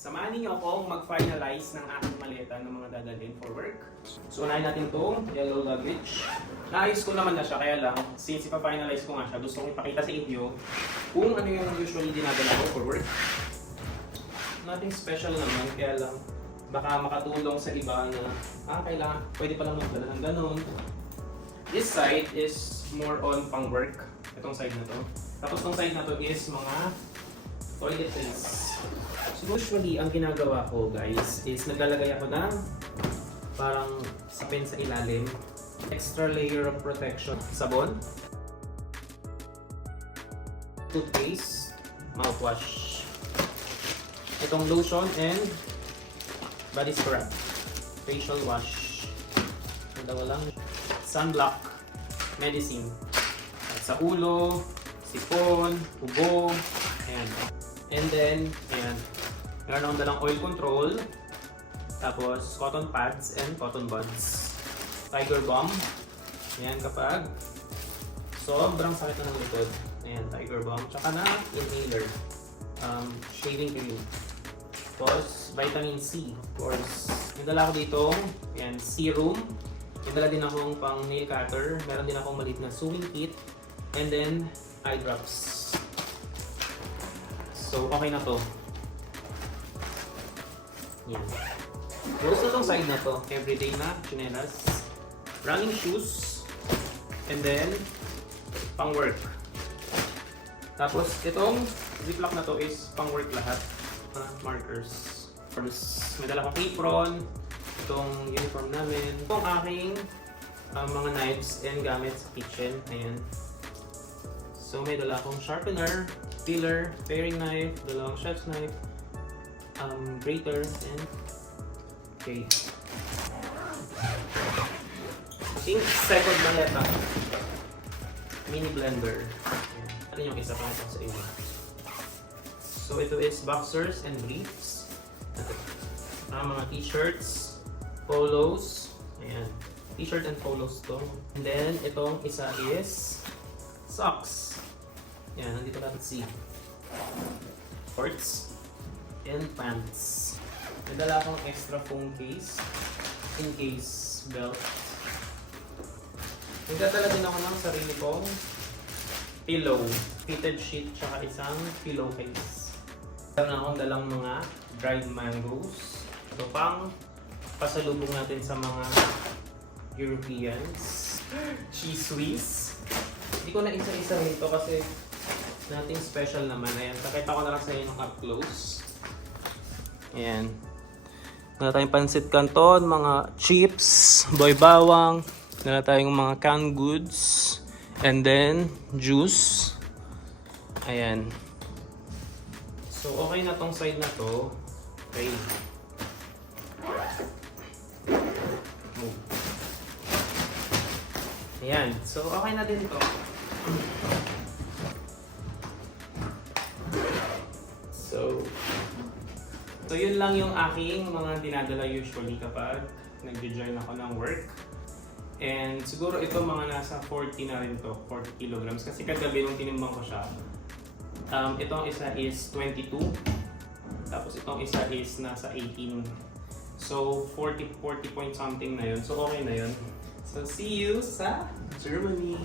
Samahan niyo akong mag-finalize ng aking maleta ng mga dadalhin for work. So, unahin natin itong yellow luggage. Naayos ko naman na siya, kaya lang, since ipa-finalize ko nga siya, gusto kong ipakita sa inyo kung ano yung usually dinadala ko for work. Nothing special naman, kaya lang, baka makatulong sa iba na, kailangan, pwede palang magdala ng ganun. This side is more on pang work, itong side na to. Tapos itong side na to is mga toiletries. So usually, ang ginagawa ko guys is naglalagay ako ng parang sapin sa ilalim. Extra layer of protection. Sabon. Toothpaste. Mouthwash. Itong lotion and body scrub. Facial wash. Dalawa lang. Sunblock. Medicine. At sa ulo, sipon, ubo. Ayan. And then, ayan. Meron akong dalang oil control. Tapos, cotton pads and cotton buds. Tiger balm. Ayan, kapag sobrang sakit na ng likod. Ayan, tiger balm. Tsaka na inhaler. Shaving cream. Tapos, vitamin C, of course. Yung dala ko dito, ayan, serum. Yung dala din akong pang nail cutter. Meron din akong maliit na sewing kit. And then, eye drops. So, okay na to. Yan. Close na tong side na to. Everyday na, chinelas. Running shoes. And then, pang work. Tapos, itong ziplock na to is pang work lahat. Markers. First, may dala akong apron. Itong uniform namin. Itong aking mga knives and gamits sa kitchen. Ayan. So, may dala akong sharpener, peeler, paring knife, dalawang chef's knife, grater, and okay. Aking second maleta, mini blender. Ano yung isa pa sa inyo? So, ito is boxers and briefs. Mga t-shirts, polos. Ayan. T-shirt and polos to. And then, itong isa is socks. Yan, nandito natin si shorts and pants. Nadala akong extra phone case in case belt. Nagdadala din ako ng sarili kong pillow, fitted sheet, tsaka isang pillowcase. Meron akong dalang mga dried mangoes. Ito pang pasalubong natin sa mga Europeans. Cheese whiz. Hindi ko na isa-isa nito kasi nothing special naman. Ayan, pakita ko na lang sa inyo up close. Ayan. Meron tayong pansit canton, mga chips, boy bawang. Meron tayong mga canned goods. And then, juice. Ayan. So, okay na tong side na to. Okay. Move. Ayan. So, okay na din to. So yun lang yung aking mga dinadala usually kapag nag-join ako ng work. And siguro ito mga nasa 40 na rin to, 40 kilograms. Kasi kagabi nung tinimbang ko siya, itong isa is 22. Tapos itong isa is nasa 18. So 40 point something na yun. So okay na yun. So see you sa Germany!